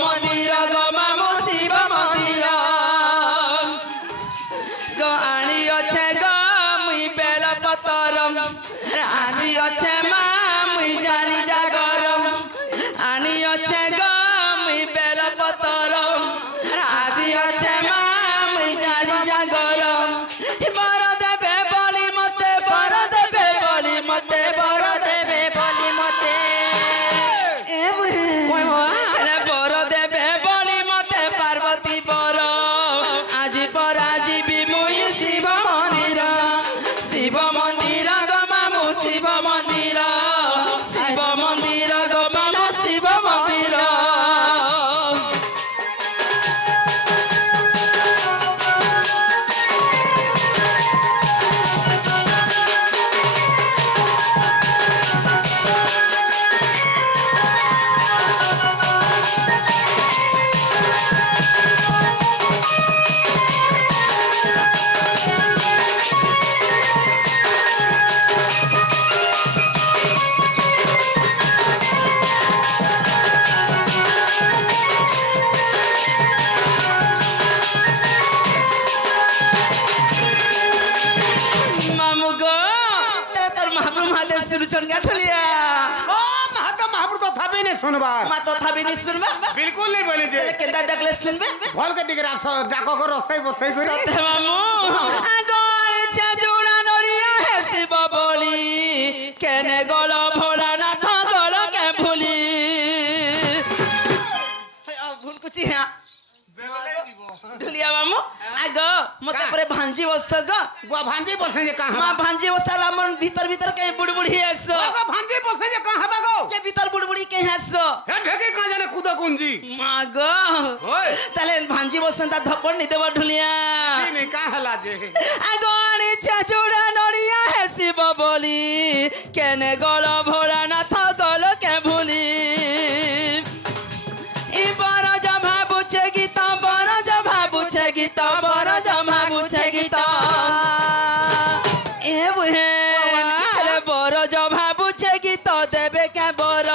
মন্দির গো মামু শিব মন্দির গো আনি অছে গো মুই বেল পতর আসি অছে মা মুই জানি জাগর আনি অছে গো মুই বেল পতর আসি অছে মা মুই জানি জাগর বর দেবে বলি মতে বর দেবে বলি মতে বর দেবে বলি মতে বর দেবে বলি মতে পার্বতী বর আজি পরা যাবি মুই শিব মন্দির শিব মন্দির গো মামু শিব মন্দির শিব মন্দির গো মামু শিব মন্দির মামু গো তোর মহাপ্রভু মহাদেব সিরুচন গাঠলিয়া ও মাহাতো মহাপুর তো থাবে নে শুনবার মা তো থাবি নি শুনবা বিলকুল নেই বলি যে তাহলে কেদার ডাকলে শুনবে ভাল কে দিকে রাস ডাকো কো রসাই বসাই করি সতে মামু আগলে ছে জোড়া নড়িয়া হে শিব বলি কেনে গল ভোলা না গল কে ভুলি ভুল কুচি হ্যাঁ ঢুলিয়া মামু আগ মতে পরে ভাঞ্জি বস গো গো ভাঞ্জি বসে যে কাহা মা ভাঞ্জি বস রামন ভিতর ভিতর কে বুড়বুড়ি আসো গো ভাঞ্জি বসে যে কাহা বাগো যে ভিতর বুড়বুড়ি কে আসো হে ঢেকে কা জানে কুদা কুঞ্জি মা গো ওই তাহলে ভাঞ্জি বসেন তা ধপড় নি দেব ঢুলিয়া নে কাহলা যে আগনি চাচুড়া নড়িয়া হে শিব বলি কেনে গল ভোলা না গল কে ভুলি ই বড় জমা বুঝে গীত বড় জমা বুঝে গীত বড় জমা বুঝে গীত এ বুহে বড় জমা বুঝে গীত দেবে কে বড়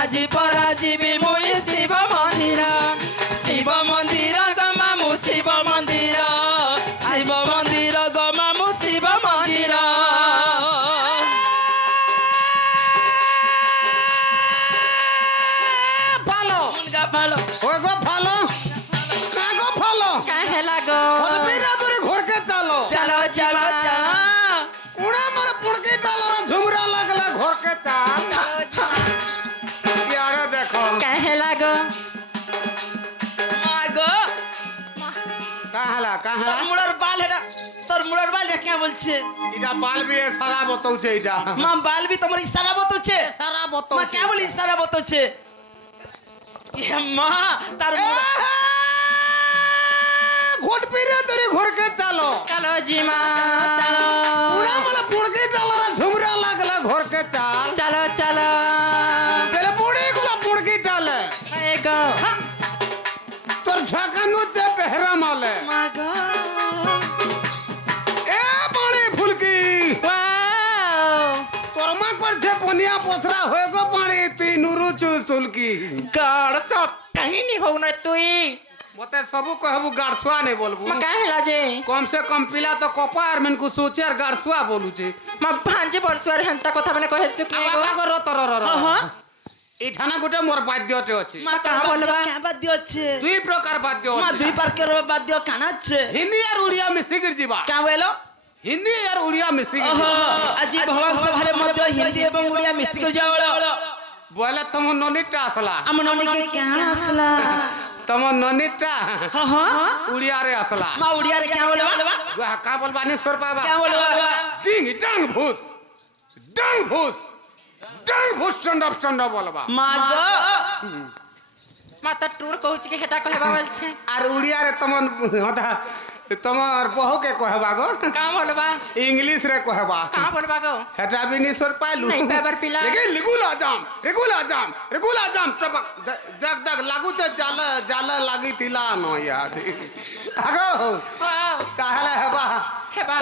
আজি পরা যাবি মুই শিব মন্দির শিব মন্দির গো মামু শিব মন্দির শিব মন্দির গো মামু শিব মন্দির ভালো মুনগা ভালো ওই গো ভালো কা গো ভালো কাহে লাগো হলবিরা দরে ঘরকে তালো চলো চলো চলো কুড়া মার পুড়কে তালো ঝুমরা লাগলা ঘরকে তাল ইয়ারে দেখো কাহে লাগো মাগো কাহলা কাহলা তোর মুড়ার বাল এটা তোর মুড়ার বাল এটা কে বলছে এটা বাল বিয়ে সারা বতৌছে এটা মা বাল भी তোমার ইশারা বতছে সারা মা বতৌছে কে বলি ইশারা বতছে এ মা তার ঘট পিরে দরে ঘরকে তালো চলো জি মা চলো কুড়া মার পুড়কে তালো ঝুমরা লাগলা ঘরকে তাল চলো চলো তেলে পুড়ে গুলা পুড়কে তালে গো তোর ঝকানু যে বেহরা মালে মাগো এ পানি ফুলকি ওয়াও তোর মা করছে পনিয়া পথরা হয়ে গো পানি তুই নুরুচু সুলকি গড় সব কাহিনী হউ না তুই মতে সবু কহবু গাড়ছুয়া ने बोलबू মা কাহে লাজে कम से कम पिला तो कपार मन को सोचे और गाड़छुआ बोलुचे মা ভাঞ্জে বর্ষার হেনতা কথা মানে কহে সুকি গো आगा रो तर रो হ্যাঁ এই ঠানা গোটে মোর বাদ্যতে আছে মা কা বলবা কে বাদ্য আছে দুই প্রকার বাদ্য মা আছে দুই পার্কের বাদ্য কানা আছে হিন্দি আর উড়িয়া মিশিকি ଯିବା কা বলো হিন্দি আর উড়িয়া মিশিকি আজি ভগবান সভারে মধ্যে হিন্দি এবং উড়িয়া মিশিকি যাওড় বলে তম ননিটা আসলা আম ননিকে কেন আসলা তম ননিটা হ্যাঁ হ্যাঁ উড়িয়া রে আসলা মা উড়িয়া রে কেন বলবা গা কা বলবানি সর পাবা কেন বলবা টিং ডাং ভূস ডাং ভূস চন্ড বলবা মা গো মাতা টুর কହୁଛି କି হেটা কহবা বলছে আর উড়িয়া রে তমন হদা তোমার বহু কে কহবা গো কা বলবা इंग्लिश रे कहबा কা বলবা গো हेटा बिनीश्वर पालू नहीं पेपर पिला लेकिन रेगुला जाम टपक देख देख लागू ते जाल लागी तिला न याद आगो वाओ काहला हेबा হেবা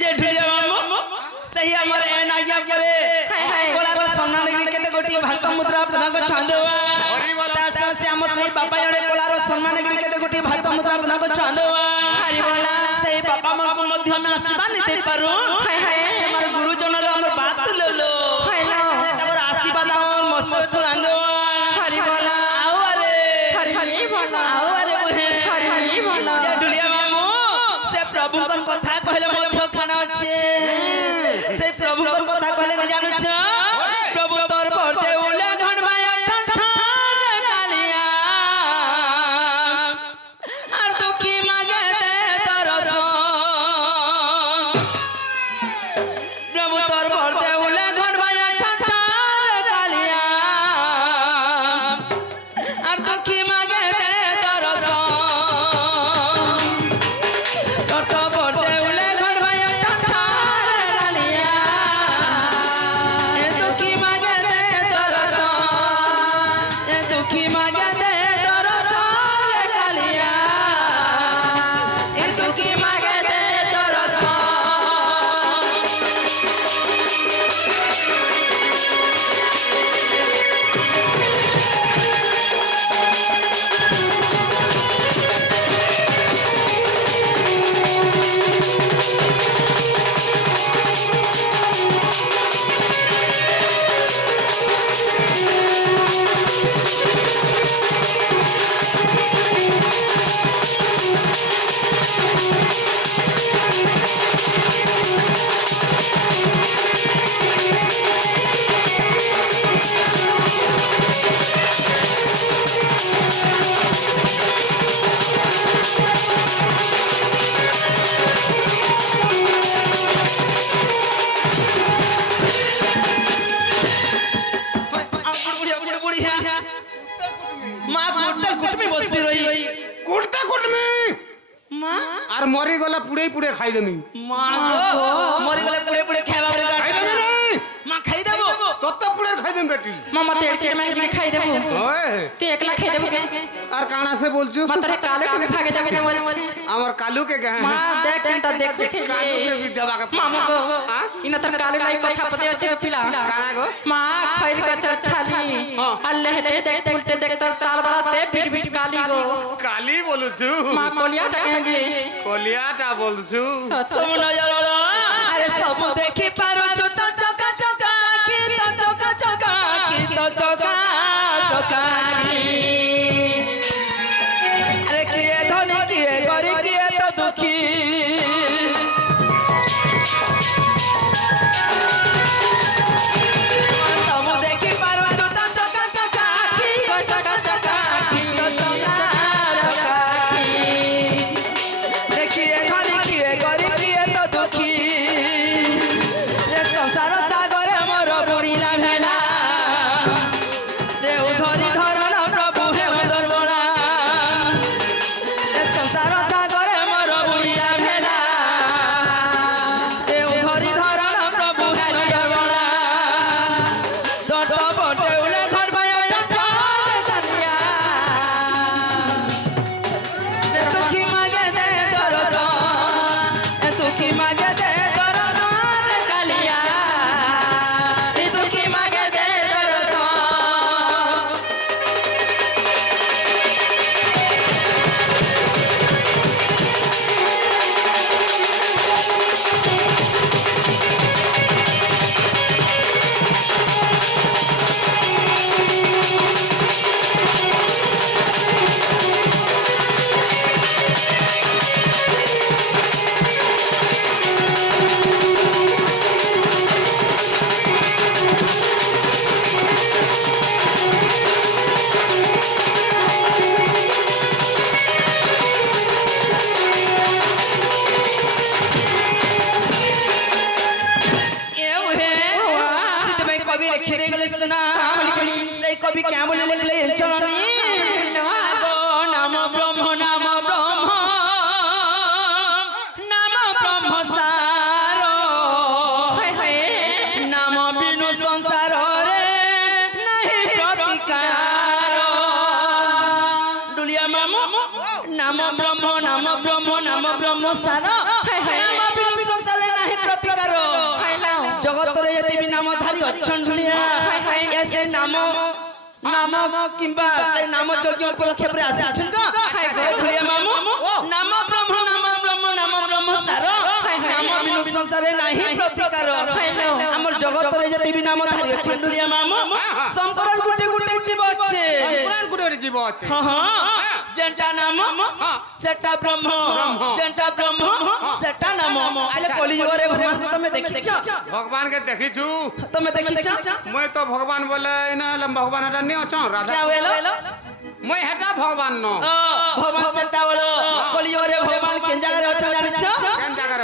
जे ढुलिया मामू सही हमर एन आज्ञा करे हाय हाय कोलार सम्मान गिरी केते गोटी भारत मुद्रा प्रदान छांदवा तासा से हम सही बापा जड़े कोलार सम्मान गिरी केते गोटी भारत मुद्रा प्रदान छांदवा हरि बोला सही बापा मन को मध्य में आशीर्वाद दे पारू हाय हाय हमर गुरुजन लो हमर बात ले लो हाय लो तकर आशीर्वाद हमर मस्त थलांदवा हरि बोला आओ अरे हरि बोला आओ अरे ओहे हरि बोला जे ढुलिया मामू से प्रभु कर कथा कहले मध्य खाना छे से प्रभु कर कथा कहले न जानु छ प्रभु तोर बरते उले घणमाया ठठार कालिया आर तू की मागे दे दरसन प्रभु तोर बरते उले घणमाया ठठार कालिया आर तू की मागे दे दरसन तोर तो बरते उले घणमाया ठठार कालिया ए तू की मागे दे दरसन ए तू की मागे दे दरसन कालिया ए तू की मागे दे दरसन माँ कुटल कुट में बसती रही कुटता कुटमी माँ আর মরি গলা পুড়েই পুড়ে খাই দেমি माँ गो मरी गले पुड़े पुड़े खाइबा रे খাই गाड़ी দেমি নাই माँ खाई देबो তত পুড়ে খাই দেম বেটি मामा तेल के मैं जी खाई देबो ওই ते एकला खाई देबो के আর কানা সে বলছু मात्र काले को भी भागे देबो के আমার কালু কে গায় मां देख त देखु छे কালু কে বিদ্যা के मामा को इन तर काले लाई कथा पते अछि पिला কানা গো मां खैर के चरछाली अल्लाह दे देख उल्टे देख तर ताल बड़ा ते फिर फिर काली गो কালি বলছু मां कोलिया टके जी কলিয়াটা বলছু सब नजर अरे सब देखी पारो चोचा चका चका की तो चका चका की तो चका चका अरे किए धनी किए गरीब किए तो दुखी सब देखी पारो चोचा चका चका की तो चका चका की तो चका चका देखिए धनी किए गरीब किए तो दुखी रे संसार सागर मोर बुड़ीला भेला रे उधरी धरल प्रभु हे दरबड़ा रे संसार सागर मोर बुड़ीला भेला रे उधरी धरल प्रभु हे दरबड़ा दट बटे उले घर माया ठठार कालिया रे तू की मागे दे दरसन ए तू की मागे दे दरसन कालिया ए तू की मागे दे दरसन कवि लिखी दे गले सुना से कवि क्या बोले लिखले चलनी आगो नाम ब्रह्म नाम ब्रह्म नाम ब्रह्म सारो हाय हाय नाम बिनु संसार रे नहीं प्रतिकार डुलिया मामू नाम ब्रह्म नाम ब्रह्म नाम ब्रह्म सारो নাম বিनु ସଂସାରେ ନାହିଁ ପ୍ରତିକାର ଜଗତରେ ଯଦି ବି ନାମଧାରୀ ଅଛନ୍ ଢୁଲିଆ ଏ ସେ ନାମ କିମ୍ବା ସେ ନାମ ଯଜ୍ଞ ଉପଲକ୍ଷେ ପରେ ଆସିଛନ୍ ତ ଢୁଲିଆ ମାମୁ ନାମ ବ୍ରହ୍ମ ସାର ନାମ ବିनु ସଂସାରେ ନାହିଁ ପ୍ରତିକାର ଆମର ଜଗତରେ ଯଦି ବି ନାମଧାରୀ ଅଛନ୍ ଢୁଲିଆ ମାମୁ ଶଙ୍କର ଗୋଟେ ଗୋଟେ ଜୀବ ଅଛି ପୁରାଣ ଗୋଟେ ଜୀବ ଅଛି যেটা নাম সেটা ব্রহ্ম যেটা ব্রহ্ম সেটা নাম আলে কলিযুগরে ভগবান তুমি দেখিছ ভগবান কে দেখিছু তুমি দেখিছ মই তো ভগবান বলে না ভগবান এটা নি অছ রাধা क्या वेलो মই হেটা ভগবান ন ভগবান সেটা বলো কলিযুগরে ভগবান কেন জায়গায় অছ জানিছ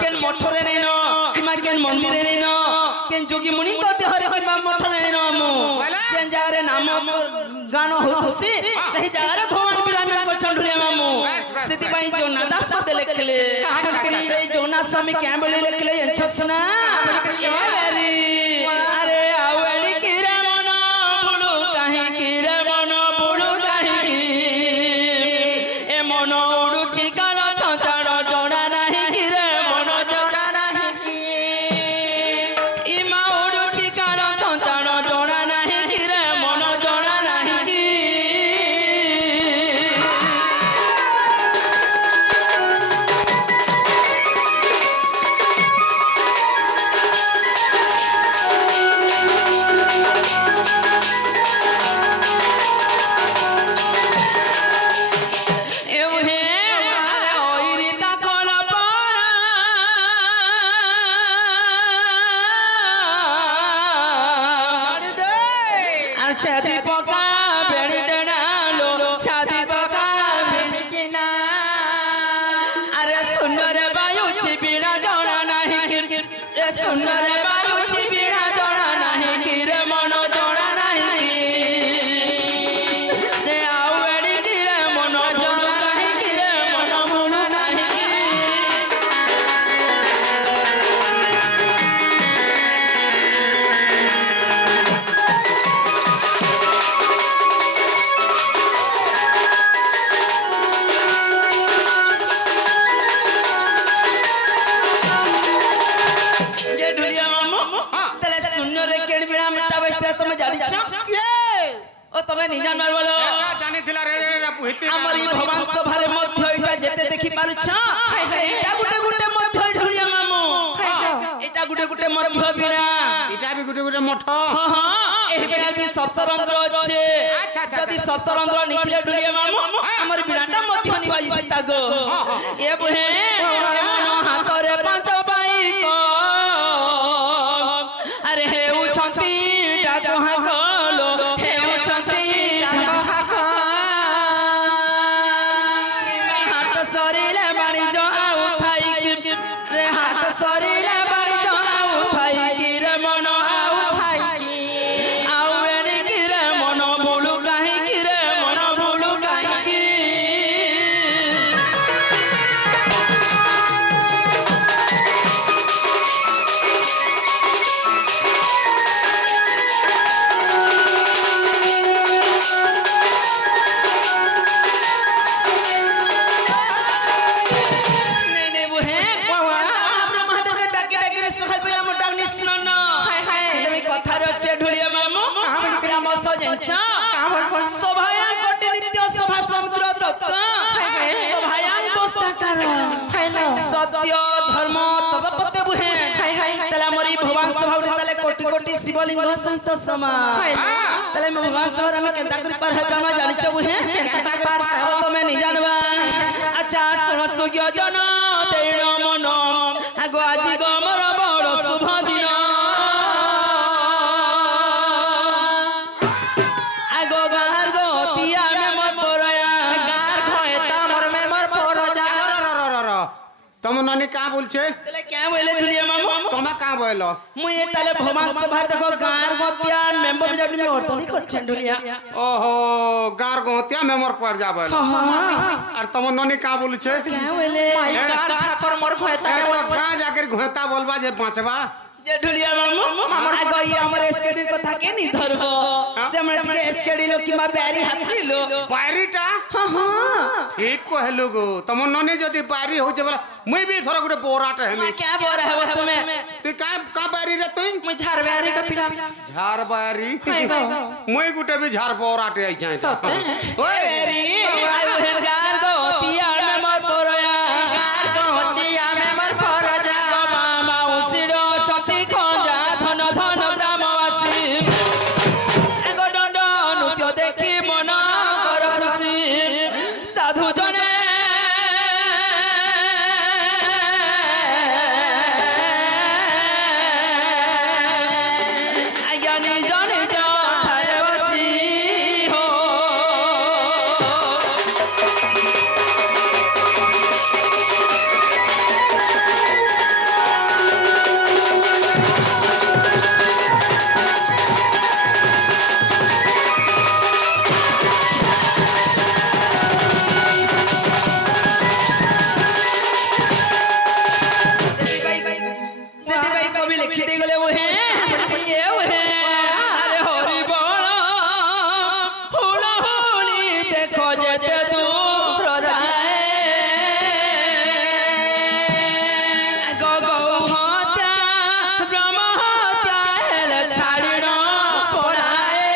কেন মঠরে নেই ন কিমা কেন মন্দিরে নেই ন কেন যোগী মুনি তো দেহরে কিমা মঠরে নেই ন মু কেন জায়গায় নাম গান হতুছি সেই জায়গায় ভগবান বিরাজমান করছন ঢুলিয়া মামু ସେଥିପାଇଁ ଯୋନା ଦାସ ମତେ ଲେଖିଲେ ସେଇ ଯୋନା ସ୍ୱାମୀ କ୍ୟାଁ ବୋଲି ଲେଖିଲେ ଜାଣିଛ ଶୁଣା ଆରେ ଆଉ ଏଣିକି ରେ ମନ ବୁଡୁ କାହିଁକି ରେ ମନ ବୁଡୁ କାହିଁକି ଏ ମନ ଉଡୁଛି କାଳ ଛଞ୍ଚାଣ ଜଣା ନାହିଁ କି ରେ ମନ ଜଣା ନାହିଁ କି ଇମା ଉଡୁଛି କାଳ ଛଞ୍ଚାଣ ଜଣା ନାହିଁ କି ରେ ମନ ଜଣା ନାହିଁ କି छाती पका बेड़ी डनालो छाती पका बेड़ी किना अरे सुंदर बायु चिबिना जणा नाही कि रे सुंदर बायु चिबिना जणा नाही कि रे मन जणा नाही कि रे आउ एडी कि रे मन जणा नाही कि रे मन मन नाही कि ये ढुलिया मामू तले सुन्नो रे केड़ बिना मिटा बजते तुम जानी छ ओ तमे नि जान मार बोलो জানি থিলা রে পুহিতি আমারি ভগবান সভারে মধ্য এটা যেতে দেখি পারু छ এটা গুটে গুটে মধ্য ঢুলিয়া মামু এটা গুটে গুটে মধ্য বিনা এটা বি গুটে গুটে মঠ এই বিনা বি সপ্তরন্ধ্র আছে যদি সপ্তরন্ধ্র নিখিলে ঢুলিয়া মামু আমার বিনাটা মধ্য নিবাজি তাগো এ বহে মন হাতরে পাঁচ বাইক अरे हे उछंती डाको हाकलो हे उछंती डाको हाको हाट सरीले बाणी जो आउ थाई कि रे हाट सरीले बाणी जो आउ थाई कि रे मन आउ थाई कि आउ एनी कि रे मन बोलू काहे कि रे मन बोलू काहे कि सत्य धर्म तब पते बुहे तले मरी भगवान सभा उठे तले कोटि कोटि शिवलिंग सहित समान तले भगवान सभा में केंता कर पर हेबा न जानि छ बुहे तो मैं नहीं जानबा अच्छा सुन सुग्य जन तेण मन आगो आजि गो मोर बड़ शुभ दिन आगो गार गो तिया में मोर परया गार खोएता मोर में मोर परजा तम नानी का बोलछे तले क्या बोले ढुलिया मामू तमे का बोलो मु ये तले भगवान सभा देखो गार गतिया मेंबर जब में औरतनी करछन ढुलिया ओहो गार गोतिया मेमोर पर जाबल और तम नानी का बोलछे क्या बोले गार छाकर मोर खोएता ए तो छा जाकर घोता बोलबा जे पांचवा যে ঢুলিয়া মামু আগ ই আমার এসকেডি কথা কে নি ধরব সে মানে টিকে এসকেডি লো কিমা ব্যারি হাতলি লো বাইরিটা হ্যাঁ ঠিক কহেলু গো তম ননি যদি বাইরি হচ্ছে বলে মুই বি থর গুটে বোরাটা হেমি क्या बोल रहे हो तुम्हें তুই কা বাইরি রে তুই মুই ঝাড় বেয়ারি কা পিলা ঝাড় বাইরি হাই গো মুই গুটে বি ঝাড় বোরাটে আই যাই সতে ओए री आई हेलगार गो तिया में मत परोया कार को হতিয়া মে মর পরজা मामा उसिरो छति खंजा धन धन ग्रामवासी एगो दंड नृत्य देखी मन कर खुशी साधु जने ज्ञानी जने ठारे बसी हो सेती भाई कवि लिखी दे गले वो है ये वो है अरे हरि बोल हुला हुली देखो जेते दूर जाए गो गो हत्या ब्रह्म हत्या हेले छाड़ी न पड़ाए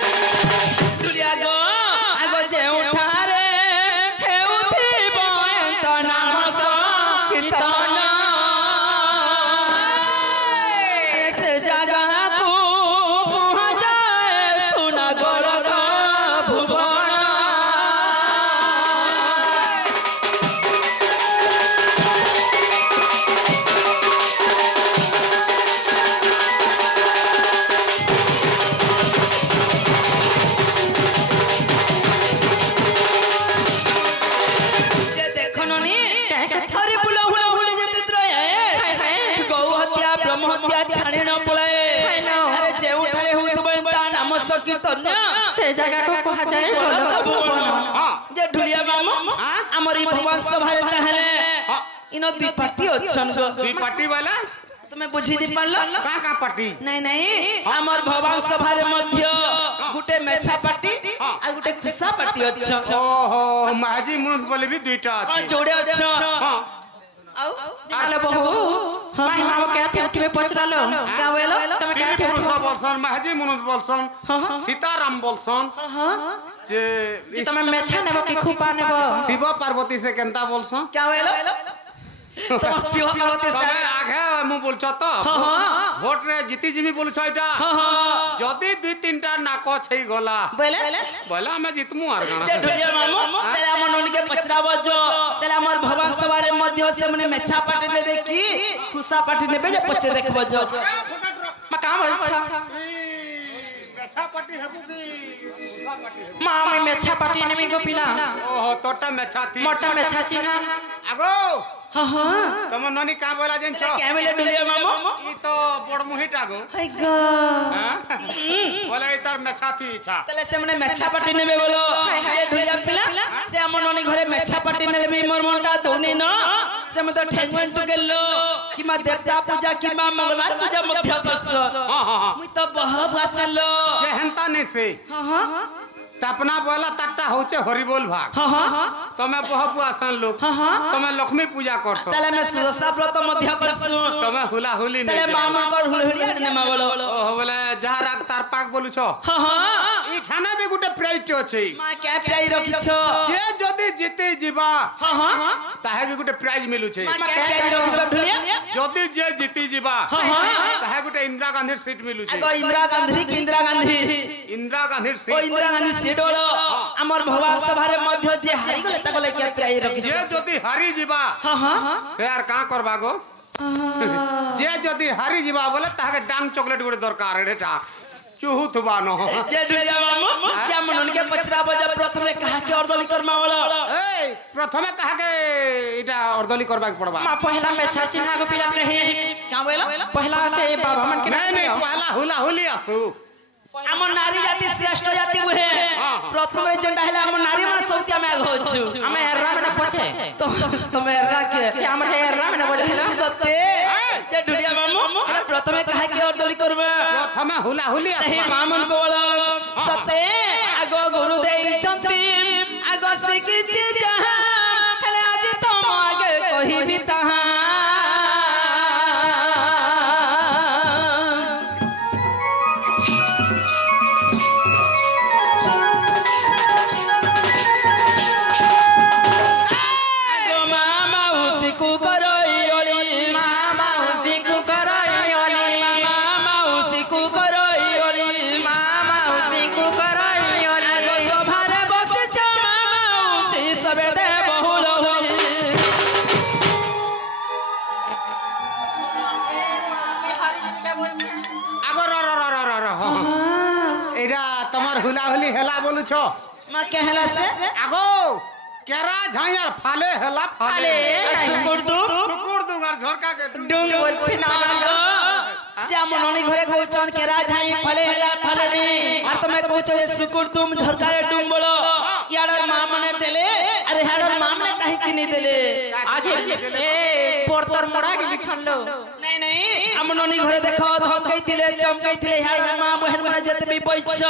दुनिया गो आगो जे उठारे हेउथि बयंत नाम संकीर्तन से जगह को पहुंचाए सुना गोरख भुवन जे देखो ननी क्या कहता अरे बुला हुला हुली जेते द्रय हाय हाय गौ हत्या ब्रह्म हत्या छाड़ी न पड़े हेलो। अरे जे उठारे हुत बयंता नाम संकीर्तन से जगह को कहा जाए गोलक भुवन हां जे ढुलिया मामू हाँ? हमर ई भगवान सभारे ताहले हाँ। इनो दुई पार्टी अछन गो দুই পার্টি वाला तुम्हें बुझी दी पड़लो का पार्टी नहीं नहीं हमर भगवान सभारे मध्य गुटे मेछा पार्टी हाँ। और गुटे खुसा पार्टी अछन ओहो महाजी म्युनिसिपालिटी भी दुईटा और আছে जोड़े अछन हां आउ আলো বহু মাই মামা কেতে উঠিবে পচরালো क्या वेलो তুমি তিনি কেতে পুরুষ উঠিবে বলছন মাহাজি মুনুস বলছন সীতারাম বলছন যে তুমি মেছা নেব কি খুপা নেব শিব পার্বতী সে কেনতা বলছন क्या वेलो তোমার শিব পার্বতী তবে সাথে আগে মু বলছ তো ভোট রে জিতি জিমি বলছ এটা যদি দুই তিনটা নাক ছই গলা बोले বলে আমি জিতমু আর গানা जे ढुलिया मामू तेरे हमर नोनी के पचरावो जो तेरे हमर भगवान सभारे मध्य से मने मेछा पार्टी नेबे की खुसा पार्टी नेबे जे पचे देखबो जो মা কাম বলছ মেছা পার্টি হেবু কি উঠা পার্টি হেবু মা আমি মেছা পাটি নেমি গো পিলা ওহো তোটা মেছা থি মোটা মেছা চিনা আগো हां हां তোমার ননি কা বলা জানছ क्या मिले ढुलिया मामू ই তো বড় মুহিটা গো हाय गो বলে এই তার মেছা থি ইচ্ছা তাহলে সে মানে মেছা পাটি নেবে বলো যে ঢুলিয়া পিলা সে আমার ননি ঘরে মেছা পাটি নেবে মোর মনটা ধনি ন সে মতে ঠেঙ্গন টু গেলো কিমা দেবতা পূজা কিমা মঙ্গলবার পূজা মধ্য করছ হ্যাঁ হ্যাঁ হ্যাঁ মুই তো বহ ভাসলো যে হেনতা নেই সে हां हां তাপনা বলা তারটা হচ্ছে হরিবোল ভাগ हां हां তুমি বহু আসান লোক তুমি লক্ষ্মী পূজা করছ তাহলে আমি সুরসা ব্রত মধ্য করছু তুমি হুলা হুলি তাহলে নেই মামা কর হুলহুড়িয়া নেমা বলো ওহ বলে যাহা রাগ তার পাক বলুছ हां हां এই ঠানা বি গুটে প্রাইট আছে মা কে প্রাই রখিছ যে যদি জিতে ଯିବା हां हां তাহাকে গুটে প্রাইজ মিলুছে মা কে প্রাই রখিছ ঢুলিয়া যদি যে জিতি ଯିବା हां हां তাহা গুটে ইন্দিরা গান্ধীর সিট মিলুছে আগো ইন্দিরা গান্ধী কি ইন্দিরা গান্ধী ইন্দিরা গান্ধীর ओ সিট इंदिरा गांधी सीट वाला हमर भगवान सभारे मध्य जे हारी गले ताको ले के प्राई रखि যে যদি হারি ଯିବା हां हां সে আর কা করবা গো যে যদি হারি ଯିବା বলে তাহাকে ডাং চকলেট গুটে দরকার এটা চুহু থুবা ন जे ढुलिया मामू क्या मनन के पचरा बजा प्रथम रे कहा के अर्दली कर्मा वाला এই প্রথমে তাহাকে এটা অর্দলি করবা পড়বা মা পহলা মেছা চিনা গো পিলা सही क्या बोलो पहला से बाबा मन के नहीं नहीं पहला हुला हुली आसु आम नारी जाति श्रेष्ठ जाति बुहे प्रथम जेंडा हेला आम नारी मन सबके आमे आग होछु हमें एर्रा में न पूछे तो तमे एर्रा के कि हमरे एर्रा में न बोले सत्य जे ढुलिया मामू हेला प्रथमे काहे के अर्दली करबे प्रथमे हुला हुली आसु सही मामन को बोलो सत्य आगो गुरु देई चंती आगो सिकिछि जहां हेले आज तुम आगे कहिबी तहां हुला हुली हेला बोलु छो मा कहला से आगो केरा झाइया फाले हेला फाले सुकुर दुंगार झरका के डुंग बोलछे ना जे हम ननी घरे कहउचन केरा झाई फले हेला फले नी और तमे कहउचो ए सुकुर तुम झरकारे डुंग बोलो याडर मां मने देले अरे याडर मां मने काहे कि नहीं देले आज ए पोरतर मोड़ा गेली छंडो नहीं नहीं हम ननी घरे देखो धमकैथिले चमकैथिले याडर मां बहन मने जते भी बइछ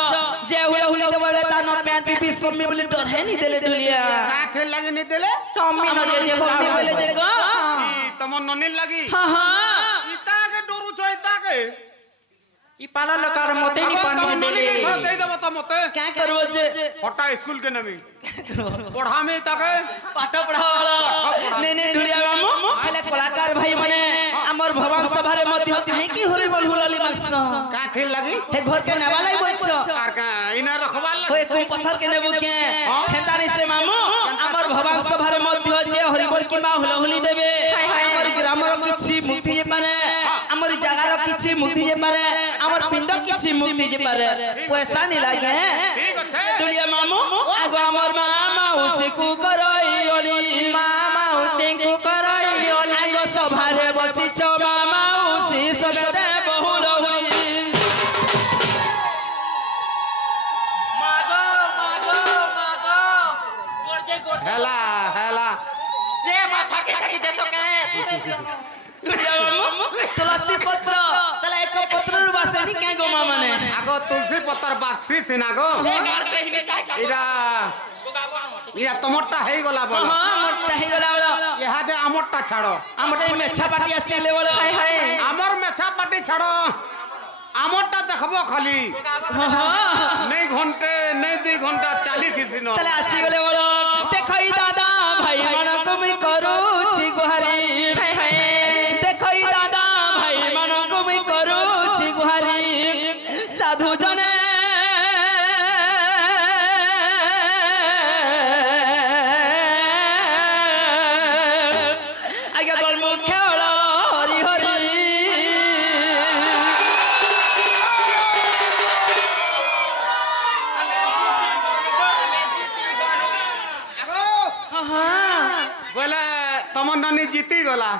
जे हुला हुली देबले ता न पैंट पीपी सम्मी बोले डर है नहीं देले डुलिया का खेल लगे नहीं देले सम्मी न जे सम्मी बोले जे गो तमन ननी लगी हां हां इता के डोरु छ इता के ई पाला लकार मते नहीं पानी ननी के घर देले दे देबो त मते क्या करबो जे फटा स्कूल के नमी पढ़ा में ताके पाठ पढ़ावाला नहीं नहीं ढुलिया मामू पहले कलाकार भाई माने हमर भवन सभा रे मध्य काहे की होली बोल हुलाली मास का खेल लगी हे घर के नेवालाई बोलछो आर का इना रखवाल होए को पत्थर के नेबो के हेतानी से मामू हमर भवन सभा रे मध्य जे हरि बोल की मा हुलहुली देबे हमर ग्रामर किछि मुक्ति जे पारे हमर जगार किछि मुक्ति जे पारे हमर पिंड किछि मुक्ति जे पारे पैसा नहीं लागे ठीक আছে ढुलिया मामू आगो हमर मामा उसिकु करई ओली मामा उसिं को करई ओली आगो सभारे बसी छ मामा उसी सबे बहुल हुली मागो मागो मागो गोरजे गोरजे हेला हेला रे माथा के काटी देसो के ढुलिया मामू तुलसी पत्र तला एक पत्र रु बासनी के गो मामा ने आगो तुलसी पत्तर बासी सिनागो मार कहिने काय का इरा इरा तमट्टा हेई गला बोल हां मोटा हे गला वाला यहा दे अमट्टा छाड़ो हमरे मेछा पाटी आसीले वाला हाय हाय आमर मेछा पाटी छाड़ो आमट्टा देखबो खाली हां नहीं घंटे नहीं 2 घंटा चाली किसी न तला आसी गले वाला देखई दादा भाई मन तुम करू छी गुहारी हाय हाय देखई दादा भाई मन तुम करू छी गुहारी साधु जने आगे दल मुख्य हरि हरि बोले तमन ननी जीती गला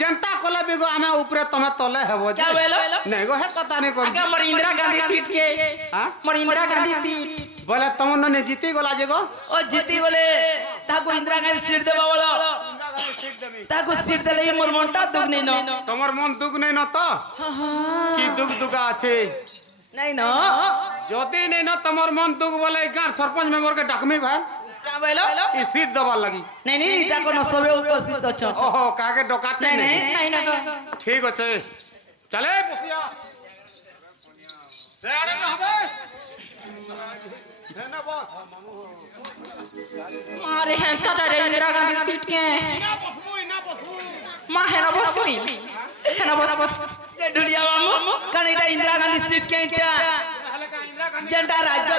जनता कोले बिगो आमे ऊपरे तमे तले हेबो जे क्या बोलो नहीं गो है पता नहीं कोन आगे मर इंदिरा गांधी सीट छे हां मर इंदिरा गांधी सीट बोले तमन ननी जीती गला जे गो ओ जीती बोले ताको इंदिरा गांधी सीट देबा बोलो ताको सीट देले मोर मनटा दुख नहीं न तमर मन दुख नहीं न तो की दुख दुगा আছে नहीं न ज्योति नहीं न तमर मन दुख बोले गांव सरपंच मेंबर के डाकमी भाई क्या बोलो ई सीट दबा लगी नहीं नहीं ताको न सबे उपस्थित छ ओहो कागे डकाती नहीं नहीं नहीं ना ठीक আছে चले बसिया सेड़े रहबे ना बस मारे हैं ता रे इंदिरा गांधी सीट के ना बसबू मां है ना बसुई है ना बस जे ढुलिया मामू कनेटा इंदिरा गांधी सीट के इटा जेंटा राज्य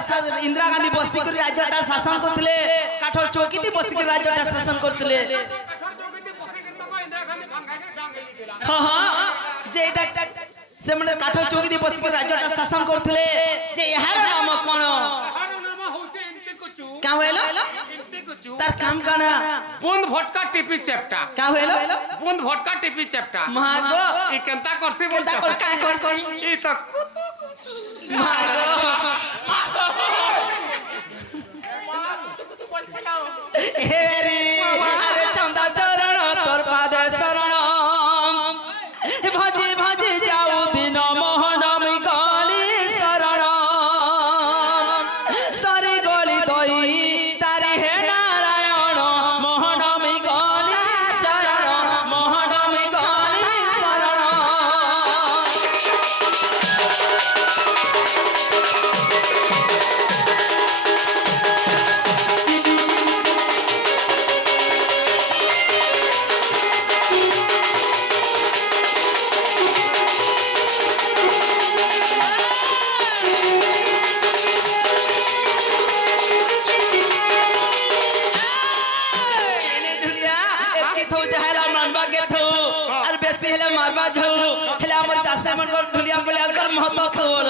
इंदिरा गांधी बसी कर राज्यटा शासन करथिले काठोर चौकी ती बसी कर राज्यटा शासन करथिले हां हां जे एटा से मने काठोर चौकी ती बसी कर राज्यटा शासन करथिले जे एहार नाम कोन क्या होइलो तार काम काना बूंद भटका टिपी चेप्टा क्या होइलो बूंद भटका टिपी चेप्टा महागो ই কেনতা করছি বলছ কেনতা করছি? কাই কর কই ই তো হেরি আরে চন্দা চরণ তোর পাদে শরণ ভজি ভজি যাও দিন মোহন আমি গলি শরণ সরি গলি দই তারি হে নারায়ণ মোহন আমি গলি শরণ মোহন আমি গলি শরণ ঢুলিয়া একি থৌ যাহেলা মানবা কে থৌ আর বেশি হেলে মারবা ঝৌ হেলে আমার দাসে মন কর ঢুলিয়া বলে আগর মহত থৌল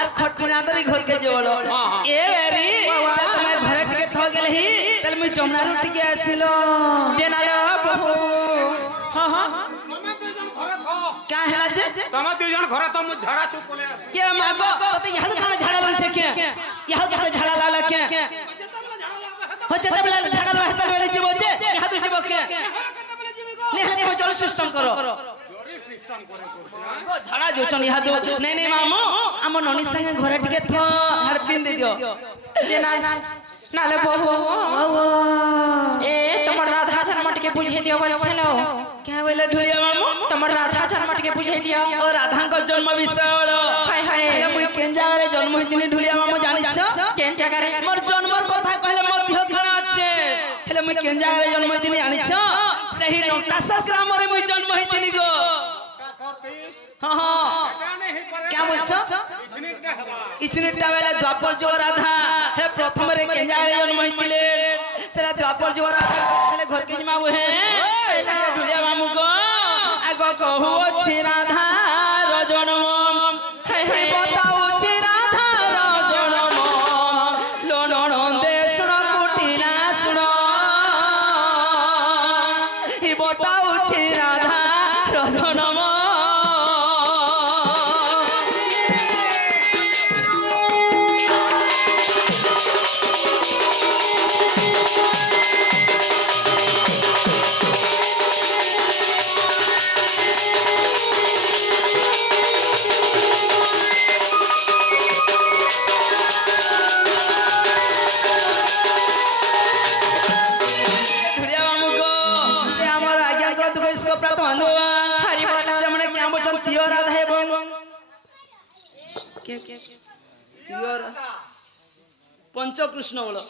আর খটমনা দরি ঘর কে জোল এ রে তুমি ঘরে টিকে থ গেলে হি তাহলে মুই জমনা রুটি কে আসিল জেনালো বহু হ্যাঁ হ্যাঁ क्या है जे তোমার দুইজন ঘরে তো মু ঝাড়া চুপ বলে আসি के मागो तो यहां खाना झाड़ा लग छे के यहां तो झाड़ा लाला के हो चते बला झाड़ा लगा त बेले जीवो जे यहां तो जीवो के नहीं हले को जोर सिस्टम करो को झाड़ा जो चन यहां तो नहीं नहीं मामू हम ननी संगे घरे टिके थो हाड़ पिन दे दियो জেনা নালে বহু এ তোমার রাধা জন্মটিকে বুঝিয়ে দিও বলছিল क्या बोले ढुलिया मामू তোমার রাধা জন্মটিকে বুঝিয়ে দিও ओ राधा को जन्म विषय हलो হায় হায় हेले मुई केन जागारे जन्म होइतिनी ढुलिया मामू जानि छ কেন জায়গারে मोर जन्मर कथा कहले मध्य खाना আছে हेले मुई केन जागारे जन्म होइतिनी आनि छ सही नोटासर ग्राम रे मुई जन्म होइतिनी गो हां हां क्या बोल छ इचनिटा बेले द्वापर जो राधा हे प्रथम रे केन जागारे जन्म होइतिले सेला द्वापर जो राधा हेले घर के मामू हे ढुलिया मामू को आगो कहू अछि राधा र जन्म হায় হায় बताओ छि राधा र जन्म लोन दे सुन कुटिला सुन हि बताओ छि राधा र जन्म ढुलिया मामू को से हमर आज्ञा कर दुख इसको प्राप्त हनुमान হরি বল से हमने क्या बोचन तियो राधा है बोल के तियो पंच कृष्ण बोलो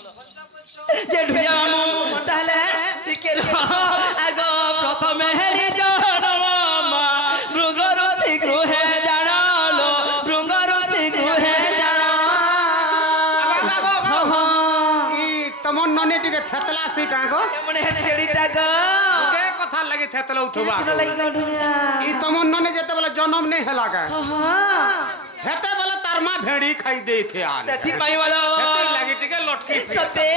जे ढुलिया मामू ताले टिके आगो प्रथम हेली जन्म मा भृगर शीघ्र है जानालो भृगर शीघ्र है जाना हां हां ই তোমার ননি টিকে থেতলা সি কাগো মনে হেসকেড়িটা গো কে কথা লাগি থেতলা উঠবা কেন লাগিলো ঢুলিয়া ই তোমার ননি যেতে বলে জন্ম নেই হেলা কা हां হেতে বলে তার মা ভেড়ি খাই দেই থে আন सेथि पाई वाला হেতে লাগি টিকে লটকি सते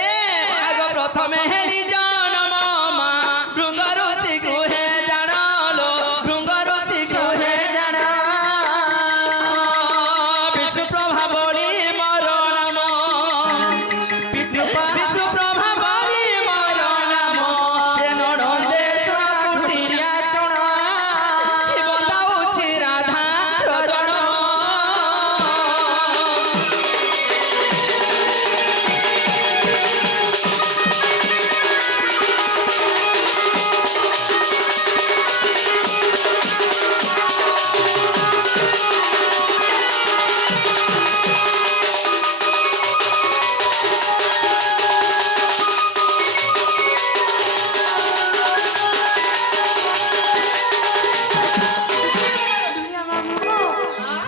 आगो प्रथमे हेली जन्म मा भृंगर शीघ्र है जानालो भृंगर शीघ्र है जाना विष्णु प्रभा बोली मोर नाम বিষ্ণু विष्णु प्रभा बोली मोर नाम रे ननदे सुना कुटिया চোড়া हि बताऊ छि राधा र जन्म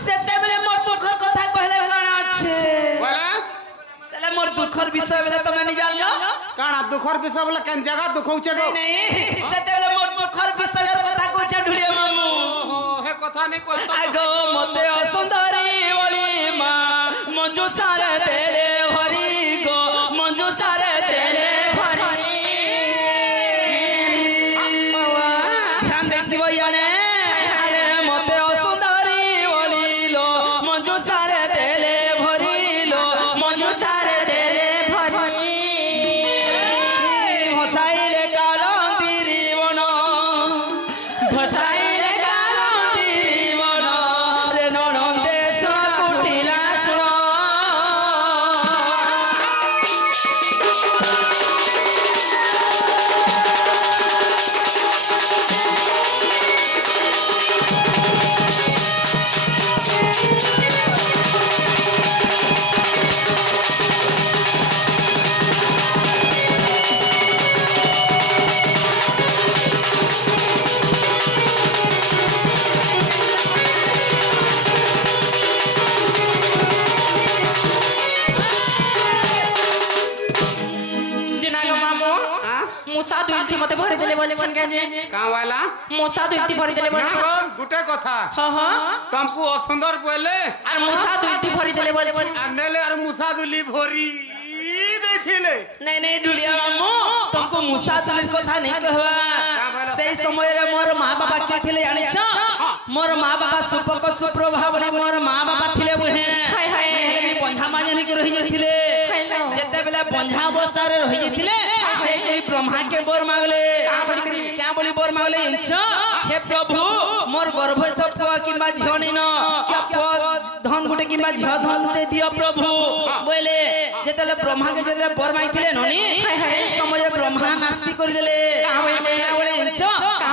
সেতেবেলে মোর দুঃখর কথা কইলে কানা আছে বলে তাহলে মোর দুঃখর বিষয় বেলে তুমি নি জানো কানা দুঃখর বিষয় বলে কেন জায়গা দুঃখউছে গো নাই সেতেবেলে মোর দুঃখর বিষয়ের কথা কইছে ঢুলিয়া মামু ওহো হে কথা নি কই তো আগো মতে অসুন্দরী বলি মা মঞ্জু সারে দেলে ভরি গো মঞ্জু সারে দেলে ভরি ধ্যান দেখিব ইয়ানে আর বলছেন কেন যে কাঁ वाला মশা দুইটি ভরি দিলে না বলছেন গো গুটে কথা হ্যাঁ হ্যাঁ तुमको असुंदर बोले আর মশা দুইটি ভরি দিলে বলছেন আর নেলে আর মুসা দুলি ভরি দেখিলে नहीं नहीं ढुलिया मामू तुमको मूसा तुलिर कथा नहीं कहवा सही समय रे मोर माँ बाबा के थिले जानि छ मोर माँ बाबा सुपक सुप्रभाव बोली मोर माँ बाबा थिले बुहे हाय हाय हेले भी बंझा माजनी के रहि जथिले हेलो जेते बेला बंझा अवस्था रे रहि जथिले से ब्रह्मा के बोर मांगले क्या बोली बोर मांगले इंच हे प्रभु मोर गर्भ तत्व किबा झणी न क्या पद धन गुटे किबा झ धन गुटे दियो प्रभु बोले जेतेले ब्रह्मा के जेते बोर मांगथिले ननी से समय ब्रह्मा नास्ती कर देले क्या बोले इंच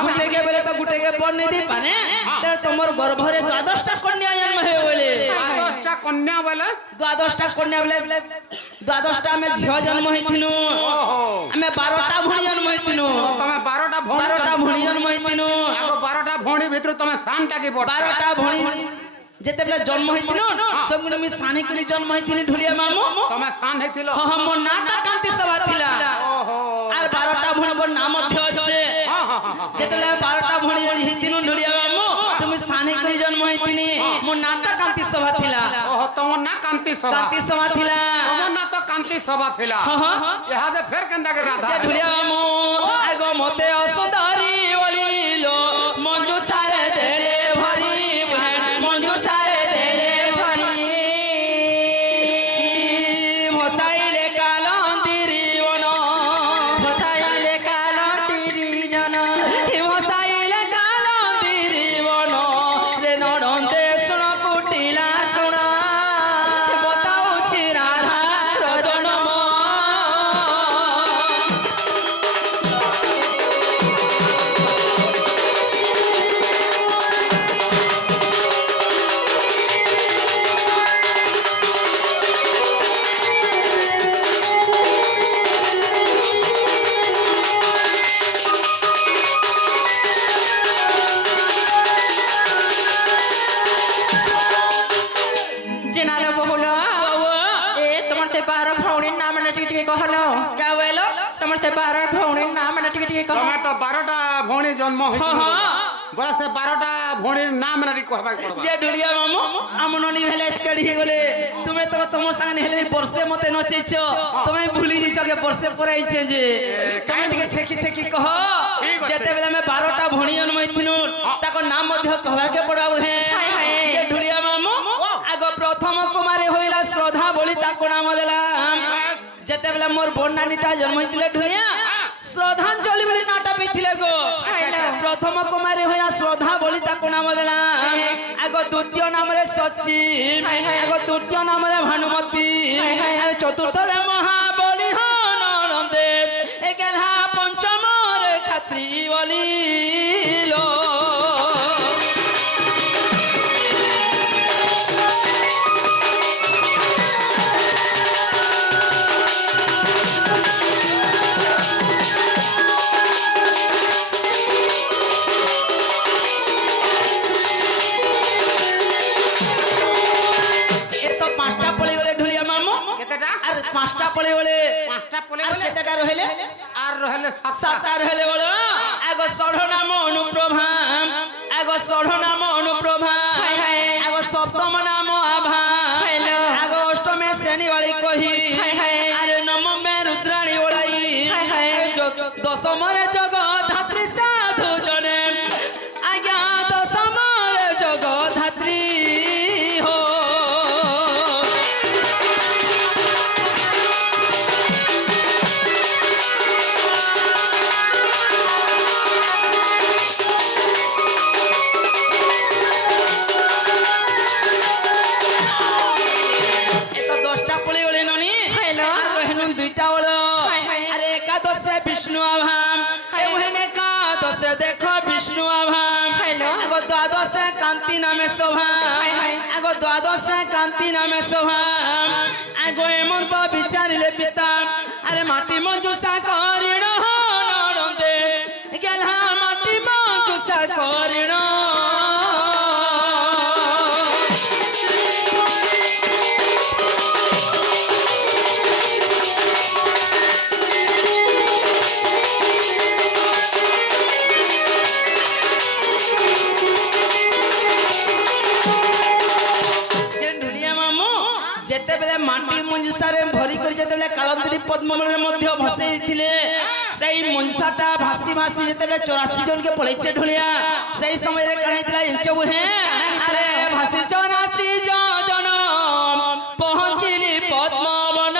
गुटे के बेले तो गुटे के बोर नहीं दे पाने ते तमोर गर्भ रे 12 टा कन्या जन्म हे बोले 12টা কন্যা বলে 12 टा कन्या बोले 12 टा में झ जन्म हेथिनु ओहो आमे 12 टा भणी जन्म हेथिनु তুমি 12টা ভণি 12 टा भणी जन्म हेथिनु আগে 12টা ভণি ভিতর তুমি সানটা কি বড় 12 टा भणी जेते बेला जन्म हेथिनु सब गुण में साने करी जन्म हेथिनु ढुलिया मामू তুমি সান হইছিল हां मो नाटा कांति सभा थिला ओहो आर 12 टा भणी बोर नाम मध्य আছে हां हां हां जेते बेला 12 टा भणी हेथिनु ढुलिया मामू তুমি साने करी जन्म हेथिनी मो नाटा कांति सभा थिला ओहो তোমার না কান্তি সভা कांति सभा थिला তোমার না তো কান্তি সভা থিলা हां हां ইহাদে ফের কেনটা কে রাধা যে ঢুলিয়া মামু আগো মতে অসুন্দরী বলিলো মঞ্জু সারে দেলে ভরি মঞ্জু সারে দেলে ভরি ভসাইলে কালন্দিরি বন ভসাইলে কালন্দিরি জন ভসাইলে কালন্দিরি বন রে নরন্দে শুন কুটিলা শুন বতাউছি রাধার জন্ম জেনালো বহুলো এ তোমার তে 12 ভৌণীর নাম না টিকে টিকে কহলো क्या बोलो তোমার তে 12 ভৌণীর নাম না টিকে টিকে কহ তুমি তো 12টা ভণি জন্ম হইছিল বলে সে 12টা ভণির নাম নারি কহবাই পড়বা যে ঢুলিয়া মামু আমননি ভেলে স্কেডি হে গলে তুমি তো তোম সাঙ্গে হেলে বর্ষে মতে নচেছ তুমি ভুলি যাইছ কে বর্ষে পরে আইছে যে তুমি টিকে ছেকি ছেকি কহ ঠিক আছে। যেতে বেলা মে 12টা ভণি জন্ম হইতিনু তাকো নাম মধ্য কহবার কে পড়াও হে হায় হায়। যে ঢুলিয়া মামু আগ প্রথম কুমারী হইলা শ্রদ্ধা বলি তাকো নাম দিলাম যেতে বেলা মোর বন্নানিটা জন্ম হইতিলে ঢুলিয়া শ্রদ্ধাঞ্জলি বলি নাটা পেছিলে গো প্রথম কুমারী হইয়া শ্রদ্ধা বলি তাকো নাম দিলাম আগ দ্বিতীয় নামরে সচিন আগ তৃতীয় নামরে ভানুমতী আর চতুর্থরে মহাবলি হনদেব একেলা পঞ্চমরে খাত্রী বলিল এ তো পাঁচটা পড়ে গেলে ঢুলিয়া মামু কেতেটা আর পাঁচটা পড়ে গেলে পাঁচটা পলে আর বলে কেতেটা রহিলে আর রহলে সাতটা সাতটা রহিলে বলো আগ ষড় নাম অনুপ্রভা আগ ষড় নাম অনুপ্রভা হায় হায়। আগ সপ্তম নাম আভা হ্যালো। আগ অষ্টমে শ্রেণী বাড়ি কহি হায় হায়। আরে নবমে রুদ্রাণী ওড়াই হায় হায়। দশমরে জগধাত্রী সাধু জনে আজ্ঞা দশমরে জগধাত্রী হো এত 10টা পড়ে গেলে ননি হ্যালো। আর রহিনুন দুইটা হলো হায় হায়। আরে একাদশে বিষ্ণু আভাম হায়। এমন একাদশে দেখো বিষ্ণু আভাম হ্যালো। আগ দ্বাদশে কান্তি নামে শোভাম হায় হায়। আগ দ্বাদশে কান্তি নামে শোভাম আগ এমন্ত বিচারিলে পিতাম আরে মাটি মঞ্জুসা করিণ নরন্দে গেলা মাটি মঞ্জুসা করিণ কালন্দরি পদ্মমণির মধ্যে ভাসাইছিলে সেই মনসাটা ভাসি ভাসি যেতেবেলে 84 জনকে পড়েছে ঢুলিয়া সেই সময়ে কাণ হইতলা এঞ্চব হে আরে ভাসি 84 জন পৌঁছিলি পদ্মবন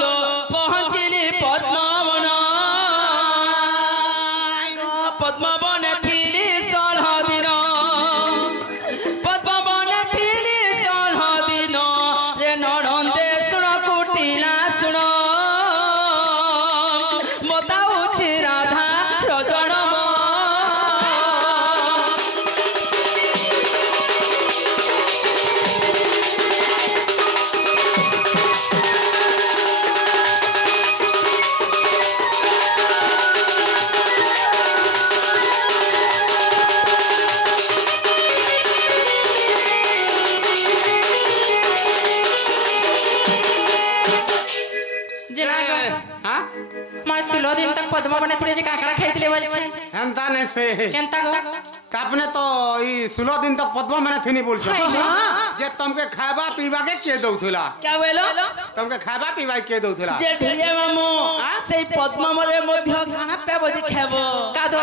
লো পৌঁছিলি পদ্মবন পদ্মবনে থিলি ষোলহ দিন পদ্মবনে থিলি ষোলহ দিন রে নরন্দে শুণ কুটিলা শুণ বতাউছি রাধা রজনম जिना गो হ্যাঁ मैं 16 दिन तक पद्मा बने थे जे काकड़ा खाइतले बोल छे হেনতা নে সে केनता गो আপনি তো এই 16 দিন তক পদ্ম মানে থিনি বলছো हाय যে তোমাকে খাଇବା পিଇବା কে কে দউথিলা क्या बोलो তোমাকে খাଇବା পিଇବା কে দউথিলা যে ঢুলিয়া মামু সেই পদ্মমরে মধ্যে কানা পেব যে খাব कादो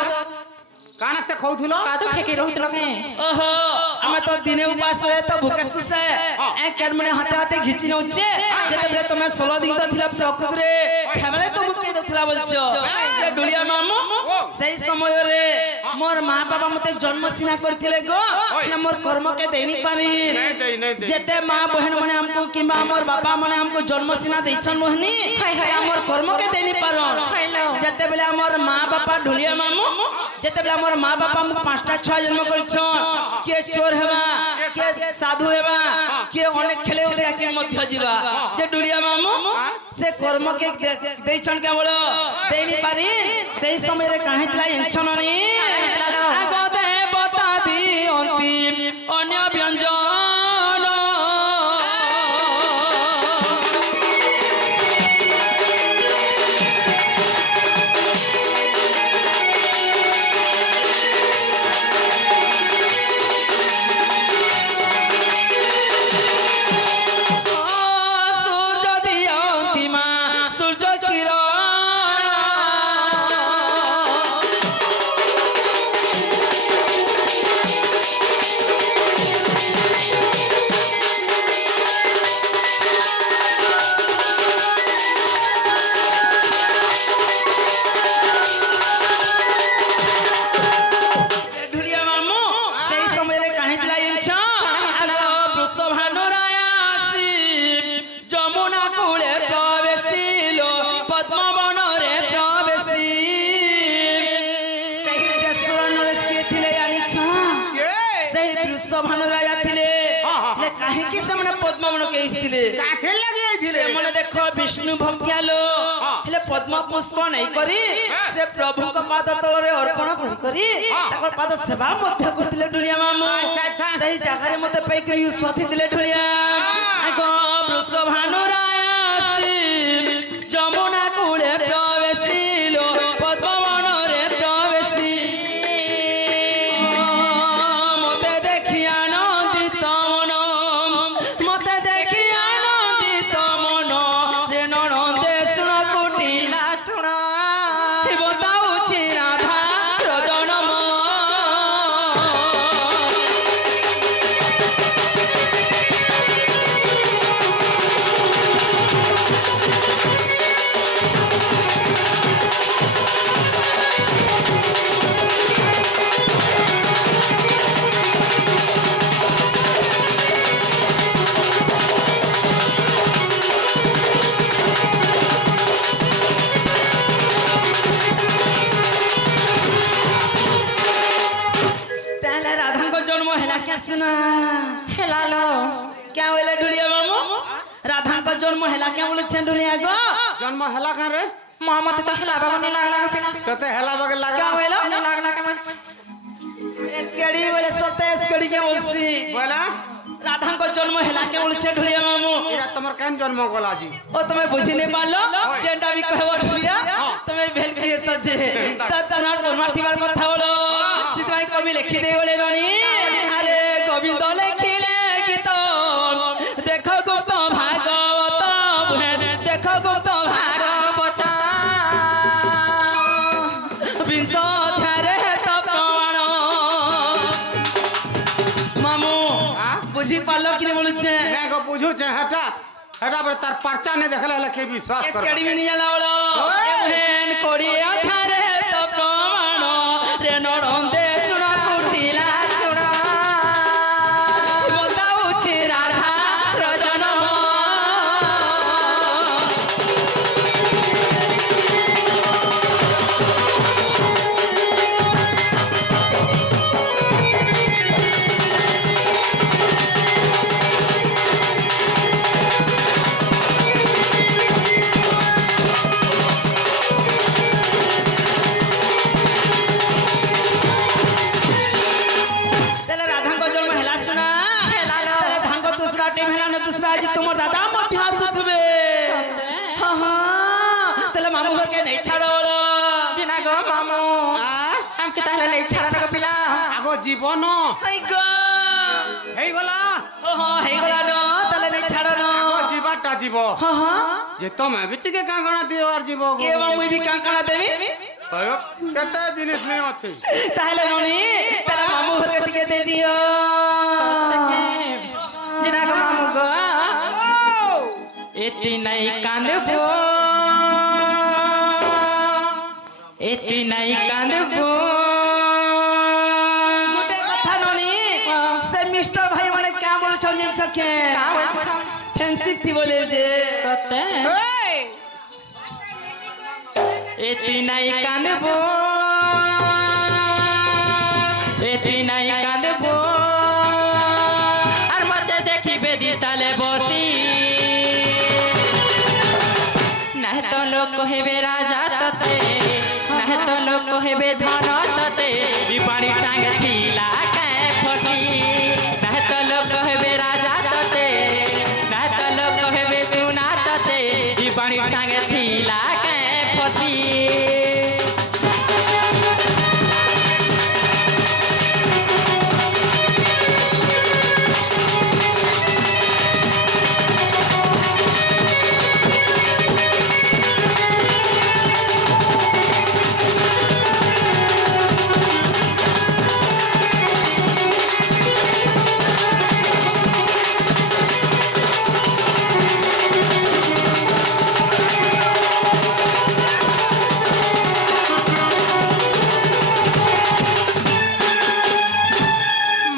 কানা সে খাউথিল कादो फेके रहुतलो के ओहो আমি তো দিনে উপাস রহে তো ভুকে সুসে এ কেন মানে হাতে হাতে ঘিচি নউছে যেতেবেলে তুমি 16 দিন তো থিলা প্রকৃতরে খাবলে তো মুকে দউথিলা বলছো যে ঢুলিয়া মামু সেই সময়রে মোর মা বাবা মতে জন্ম সিনা করथिले গো না মোর কর্মকে দেইনি পারি नहीं दे नहीं दे যেতে মা বহন মানে हमको কিংবা আমার বাবা মানে हमको জন্ম সিনা দেইছন মোহনি হায় হায়। আমার কর্মকে দেইনি পারো হাইলো। যেতেবেলে আমার মা বাবা ঢুলিয়া মামু যেতেবেলে আমার মা বাবা আমাকে 5টা 6 জন্ম করিছন কে চোর হেবা কে সাধু হেবা কে অনেক খেলে উঠে কে মধ্য ଯିବା যে ঢুলিয়া মামু সে কর্মকে দেইছন কেবল দেইনি পারি সেই সময়ে কাহিতলা এনছননি আগতে বতা দিଅନ୍ତି ଅନ୍ୟ ବ୍ୟଞ୍ଜନ ସୂର୍ଯ୍ୟ ଦିଅନ୍ତି ମା ସୂର୍ଯ୍ୟ କିରଣ ঢুলিয়া মামু সেই সময়ে কাহিতলা এনছ আগ বৃষভানুরায় আসি যমুনা কূলে প্রবেশিল পদ্মবনরে প্রবেশি সেই দেশর নরেশ কে থিলে জানিছ কে সেই বৃষভানুরায় থিলে লে কাহিকি সেমনে পদ্মবন কে আসিলে কাঠে লাগিয়েছিলে ସେମାନେ ଦେଖ ବିଷ୍ଣୁ ଭକ୍ତିଆଲୋ ହେଲେ ପଦ୍ମ ପୁଷ୍ପ ନେଇ କରି ସେ ପ୍ରଭୁଙ୍କ ପାଦ ତଳରେ ଅର୍ପଣ କରି କରି ତାଙ୍କର ପାଦ ସେବା ମଧ୍ୟ କରୁଥିଲେ ଢୁଲିଆ ମାମୁ ଆଚ୍ଛା, ଆଚ୍ଛା। ସେଇ ଜାଗାରେ ମତେ ପାଇକରି ସ୍ୱାତି ଥିଲେ ଢୁଲିଆ ଆଗ ବୃଷଭାନୁରାୟ ଆସି ଯମୁନା କୂଳେ ପ୍ରବେଶିଲ ପଦ୍ମବନରେ ପ୍ରବେଶି মতে দেখি আনন্দিত মন মতে দেখি আনন্দিত মন রে নরন্দে শুণ কুটিলা শুণ বতাউছি রাধা রজনম তাহলে রাধাঙ্ক জন্ম হেলা কে শুনা हेलालो क्या बोले ढुलिया मामू राधांक जन्म हेला क्या बोले ढुलिया गो জন্ম হেলা কান রে मां मते तो हेला बागने लागला के पिना তোতে হেলা বাগে লাগা क्या बोले लागला के मत एसकेडी बोले सते एसकेडी के बोलसी বলা राधांक जन्म हेला क्या बोले ढुलिया मामू এটা তোমার কেন জন্ম গলা জি ओ तुम्हें बुझी नहीं पालो जेंटा भी कहबो ढुलिया तुम्हें भेल के सजे ततना टोमार तिबार কথা বলো সিতমাই কবি লিখি দেই বলে রানী আরে গোবিন্দ লিখিলে গীত দেখো গুপ্ত ভাগবত দেখো গুপ্ত ভাগবত বুঝি পারলো কি বলেছে না গো বুঝুছে হেটা হেটা পরে তার পার্চা নে দেখলে হলে কে বিশ্বাস করবে এসকেডমি নিয়ে লাউলো ওই! এহেন কোড়িয়া ধারে তো প্রমাণ রে নরন্দে শুনা কুটিলা ଶୁଣ বতাউছি রাধা রজনম তাহলে রাধাঙ্ক জন্ম হেলা শুনা ହେଲାନ তাহলে ধাঙ্ক দুসরা টিম হেলা না দুসরা আজ তোমার দাদা মধ্যে আসুথবে হ্যাঁ হ্যাঁ তাহলে মামু ঘরকে নেই ছাড়ো ଜିନା ଗୋ ମାମୁ ଆମକେ ତାହେଲେ ନେଇ ଛାଡ଼ନ ଗୋ ପିଲା আগো জীবন হাই গো হেই গলা ও হ্যাঁ হেইগলা ন তাহলে নেই ছাড়ো ন আগো জীবাটা জীব হ্যাঁ হ্যাঁ যে তুমি বি টিকে কাঙ্কণা দিও আর জীব গো এ মুই বি কাঙ্কানা দেবি কয়ো কেতে জিনিস নেই আছে তাহলে ননি তাহলে মামু ঘরকে টিকে দে দিও ଜିନା ଗୋ ମାମୁ ଗୋ ଏତି ନାଇଁ କାନ୍ଦବୋ ଏତି ନାଇଁ କାନ୍ଦବୋ গোটে কথা ননি সে মিস্টার ভাই মানে কে বলেছ জিনিস কে କାଁ ବୋଲଛ ফেন্সিপ তি বলে যে ସତେ এই ଏତି ନାଇଁ କାନ୍ଦବୋ ଏତି ନାଇଁ କାନ୍ଦବୋ আর মতে দেখিবে দি তালে বসি নাহে তো লোক কহিবে রাজা ততে নাহে তো লোক কহিবে ধন ততে ই পানি টাঙ্গে থিলা কে ফটি নাহে তো লোক কহিবে রাজা ততে নাহে তো লোক কহিবে তুনা ততে ই পানি টাঙ্গে থিলা কে ফটি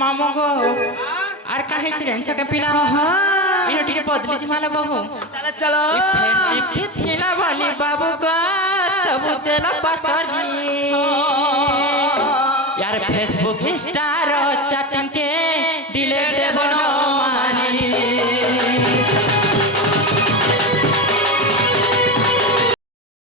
मामो गो আর কাহে চিরেন চকে পিলা ইনো টিকে বদলি জিমালে বাবু চলো চলো ইফে থিলা বলি বাবু গো সবু তেলা পাতরি यार फेसबुक स्टार चैटिंग के